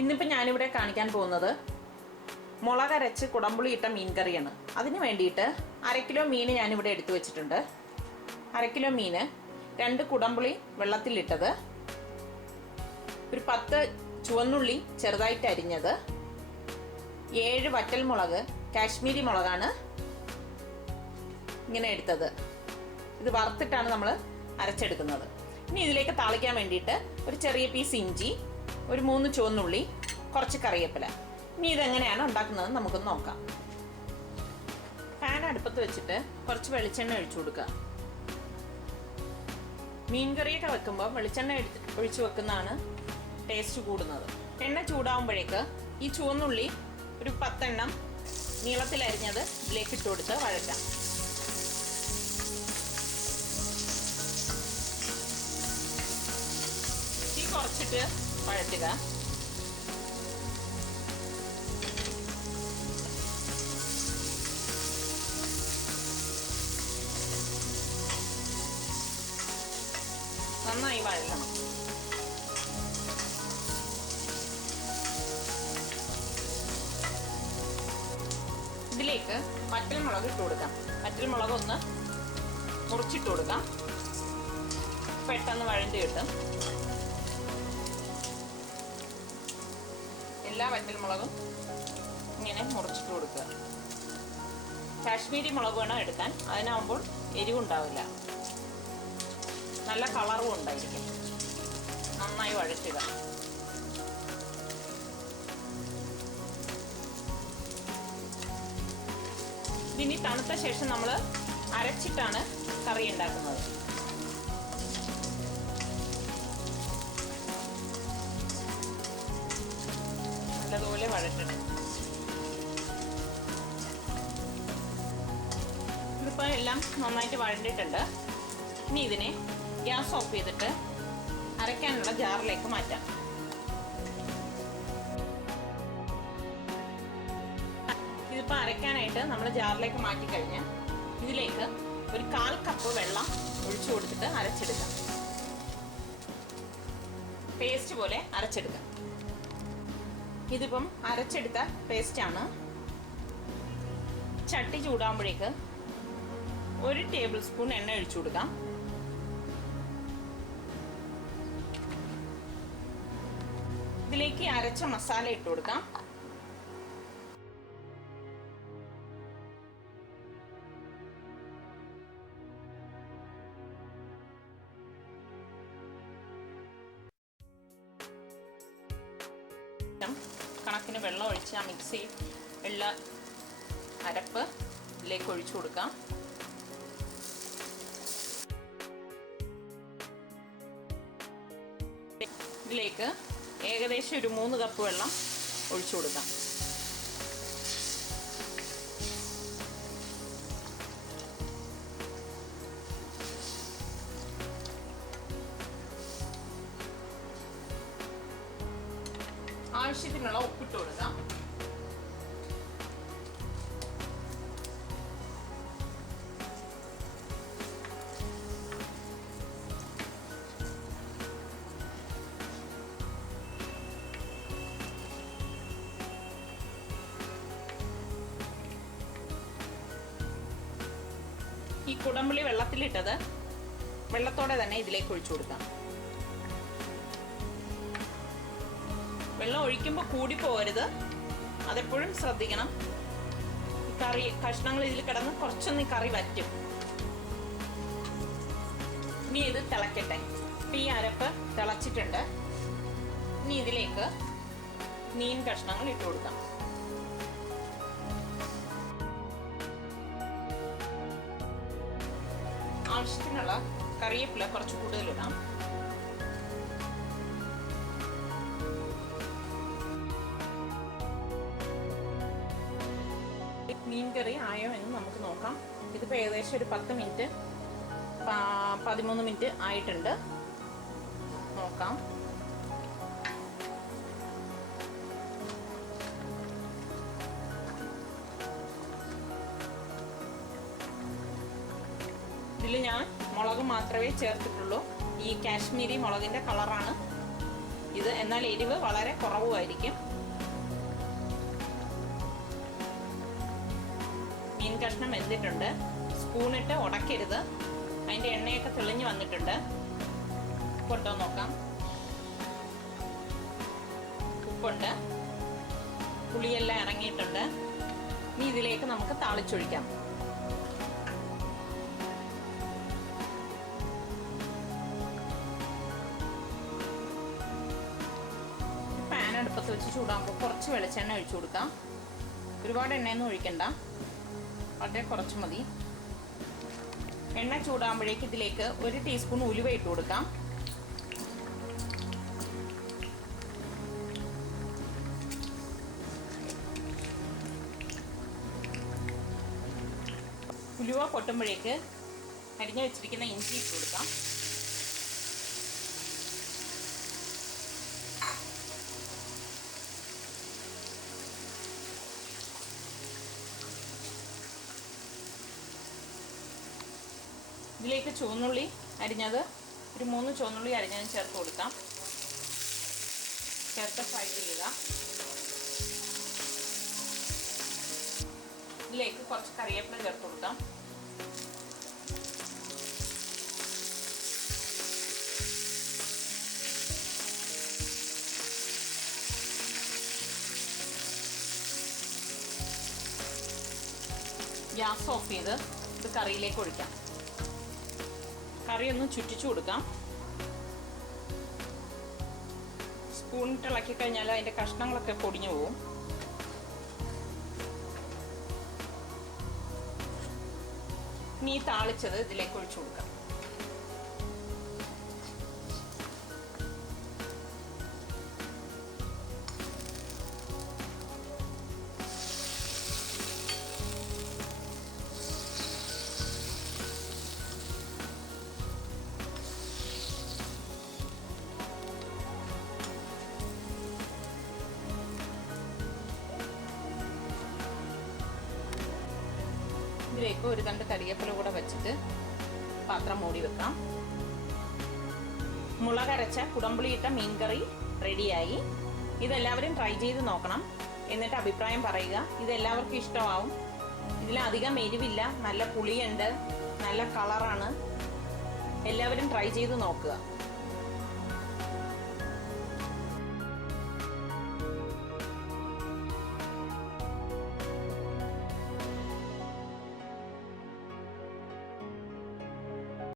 ഇന്നിപ്പോൾ ഞാനിവിടെ കാണിക്കാൻ പോകുന്നത് മുളകരച്ച് കുടംപുളി ഇട്ട മീൻ കറിയാണ്. അതിന് വേണ്ടിയിട്ട് 1/2 കിലോ മീൻ ഞാനിവിടെ എടുത്തു വെച്ചിട്ടുണ്ട്. 1/2 കിലോ മീൻ, 2 കുടംപുളി വെള്ളത്തിലിട്ടത്, ഒരു 10 ചുവന്നുള്ളി ചെറുതായിട്ട് അരിഞ്ഞത്, 7 വറ്റൽമുളക്, കാശ്മീരി മുളകാണ് ഇങ്ങനെ എടുത്തത്. ഇത് വറുത്തിട്ടാണ് നമ്മൾ അരച്ചെടുക്കുന്നത്. ഇനി ഇതിലേക്ക് താളിക്കാൻ വേണ്ടിയിട്ട് ഒരു ചെറിയ പീസ് ഇഞ്ചി, ഒരു 3 ചുവന്നുള്ളി, കുറച്ച് കറിവേപ്പില. ഇനി ഇതെങ്ങനെയാണ് ഉണ്ടാക്കുന്നത് നമുക്കൊന്ന് നോക്കാം. പാൻ അടുപ്പത്ത് വെച്ചിട്ട് കുറച്ച് വെളിച്ചെണ്ണ ഒഴിച്ചു കൊടുക്കുക. മീൻ കറിയൊക്കെ വെക്കുമ്പോൾ വെളിച്ചെണ്ണ ഒഴിച്ചു വെക്കുന്നതാണ് ടേസ്റ്റ് കൂടുന്നത്. എണ്ണ ചൂടാവുമ്പോഴേക്ക് ഈ ചുവന്നുള്ളി ഒരു 10 എണ്ണം നീളത്തിലരിഞ്ഞത് ഇതിലേക്ക് ഇട്ട് കൊടുത്ത് വഴറ്റാം. തീ കുറച്ചിട്ട് വഴറ്റുക. നന്നായി വഴറ്റണം. ഇതിലേക്ക് വറ്റൽമുളക് ഇട്ട് കൊടുക്കാം. വറ്റൽമുളക് ഒന്ന് മുറിച്ചിട്ട് കൊടുക്കാം. പെട്ടെന്ന് വഴണ്ടി കിട്ടും. എല്ലാ വറ്റൽമുളകും ഇങ്ങനെ മുറിച്ചിട്ട് കൊടുക്കുക. കാശ്മീരി മുളക് വേണം എടുക്കാൻ, അതിനാവുമ്പോൾ എരിവുണ്ടാവില്ല, നല്ല കളറും ഉണ്ടായിരിക്കും. നന്നായി വഴറ്റുക. ഇതിനി തണുത്ത ശേഷം നമ്മൾ അരച്ചിട്ടാണ് കറി ഉണ്ടാക്കുന്നത്. നല്ലതുപോലെ വഴറ്റണം. ഇതിപ്പോൾ എല്ലാം നന്നായിട്ട് വഴണ്ടിട്ടുണ്ട്. ഇനി ഇതിനെ ഗ്യാസ് ഓഫ് ചെയ്തിട്ട് അരയ്ക്കാനുള്ള ജാറിലേക്ക് മാറ്റാം. ഇതിപ്പോൾ അരയ്ക്കാനായിട്ട് നമ്മൾ ജാറിലേക്ക് മാറ്റിക്കഴിഞ്ഞാൽ ഇതിലേക്ക് ഒരു 1/4 കപ്പ് വെള്ളം ഒഴിച്ചു കൊടുത്തിട്ട് അരച്ചെടുക്കാം. പേസ്റ്റ് പോലെ അരച്ചെടുക്കാം. ഇതിപ്പം അരച്ചെടുത്ത പേസ്റ്റാണ്. ചട്ടി ചൂടാകുമ്പോഴേക്ക് 1 ടേബിൾ സ്പൂൺ എണ്ണ ഒഴിച്ചു കൊടുക്കാം. ഇതിലേക്ക് അരച്ച മസാല ഇട്ട് കൊടുക്കാം. കണക്കിന് വെള്ളം ഒഴിച്ച് ആ മിക്സി ഉള്ള അരപ്പ് ഇതിലേക്ക് ഒഴിച്ചു കൊടുക്കാം. ഇതിലേക്ക് ഏകദേശം ഒരു 3 കപ്പ് വെള്ളം ഒഴിച്ചു കൊടുക്കാം. ആവശ്യത്തിനുള്ള ഉപ്പിട്ട് കൊടുക്കാം. ഈ കുടംപുളി വെള്ളത്തിലിട്ടത് വെള്ളത്തോടെ തന്നെ ഇതിലേക്ക് ഒഴിച്ചു കൊടുക്കാം. വെള്ളം ഒഴിക്കുമ്പോൾ കൂടി പോകരുത്, അതെപ്പോഴും ശ്രദ്ധിക്കണം. ഈ കറി കഷ്ണങ്ങൾ ഇതിൽ കിടന്ന് കുറച്ചൊന്ന് കറി വറ്റും. ഇനി ഇത് തിളക്കട്ടെ. ഈ അരപ്പ് തിളച്ചിട്ടുണ്ട്. ഇനി ഇതിലേക്ക് മീൻ കഷ്ണങ്ങൾ ഇട്ട് കൊടുക്കാം. ആവശ്യത്തിനുള്ള കറിവേപ്പില കുറച്ച് കൂടുതലിടാം. മീൻ കറി ആയോ എന്ന് നമുക്ക് നോക്കാം. ഇതിപ്പോൾ ഏകദേശം ഒരു 10 മിനിറ്റ് 13 മിനിറ്റ് ആയിട്ടുണ്ട്. നോക്കാം. ഇതിൽ ഞാൻ മുളക് മാത്രമേ ചേർത്തിട്ടുള്ളൂ. ഈ കാശ്മീരി മുളകിൻ്റെ കളറാണ് ഇത്. എന്നാൽ എരിവ് വളരെ കുറവുമായിരിക്കും. മീൻ കഷ്ണം വെന്തിട്ടുണ്ട്. സ്പൂണിട്ട് ഉടക്കരുത്. അതിൻ്റെ എണ്ണയൊക്കെ തെളിഞ്ഞ് വന്നിട്ടുണ്ട്. ഉപ്പുണ്ടോ നോക്കാം. ഉപ്പുണ്ട്. പുളിയെല്ലാം ഇറങ്ങിയിട്ടുണ്ട്. ഇനി ഇതിലേക്ക് നമുക്ക് താളിച്ചൊഴിക്കാം. പാൻ അടുപ്പത്ത് വെച്ച് ചൂടാകുമ്പോൾ കുറച്ച് വെളിച്ചെണ്ണ ഒഴിച്ചു കൊടുക്കാം. ഒരുപാട് എണ്ണയൊന്നും ഒഴിക്കണ്ട, വളരെ കുറച്ച് മതി. എണ്ണ ചൂടാകുമ്പോഴേക്ക് ഇതിലേക്ക് 1 ടീസ്പൂൺ ഉലുവ ഇട്ട് കൊടുക്കാം. ഉലുവ പൊട്ടുമ്പോഴേക്ക് അരിഞ്ഞു വെച്ചിരിക്കുന്ന ഇഞ്ചി ഇട്ട് കൊടുക്കാം. ഇതിലേക്ക് ചുവന്നുള്ളി അരിഞ്ഞത്, ഒരു 3 ചുവന്നുള്ളി അരിഞ്ഞത് ചേർത്ത് കൊടുക്കാം. ചേർത്ത് ഫ്രൈ ചെയ്യുക. ഇതിലേക്ക് കുറച്ച് കറിവേപ്പില ചേർത്ത് കൊടുക്കാം. ഗ്യാസ് ഓഫ് ചെയ്ത് ഇത് കറിയിലേക്ക് ഒഴിക്കാം. കറി ഒന്ന് ചുറ്റിച്ചു കൊടുക്കാം. സ്പൂണിട്ട് ഇളക്കി കഴിഞ്ഞാൽ അതിൻ്റെ കഷ്ണങ്ങളൊക്കെ പൊടിഞ്ഞു പോകും. ഇനി താളിച്ചത് ഇതിലേക്ക് ഒഴിച്ചു കൊടുക്കാം. ഇതിലേക്ക് ഒരു തണ്ട് കരിവേപ്പില കൂടെ വെച്ചിട്ട് പാത്രം മൂടി വെക്കാം. മുളകരച്ച കുടംപുളിയിട്ട മീൻകറി റെഡിയായി. ഇതെല്ലാവരും ട്രൈ ചെയ്ത് നോക്കണം. എന്നിട്ട് അഭിപ്രായം പറയുക. ഇതെല്ലാവർക്കും ഇഷ്ടമാവും. ഇതിലധികം എരിവില്ല, നല്ല പുളിയുണ്ട്, നല്ല കളറാണ്. എല്ലാവരും ട്രൈ ചെയ്ത് നോക്കുക.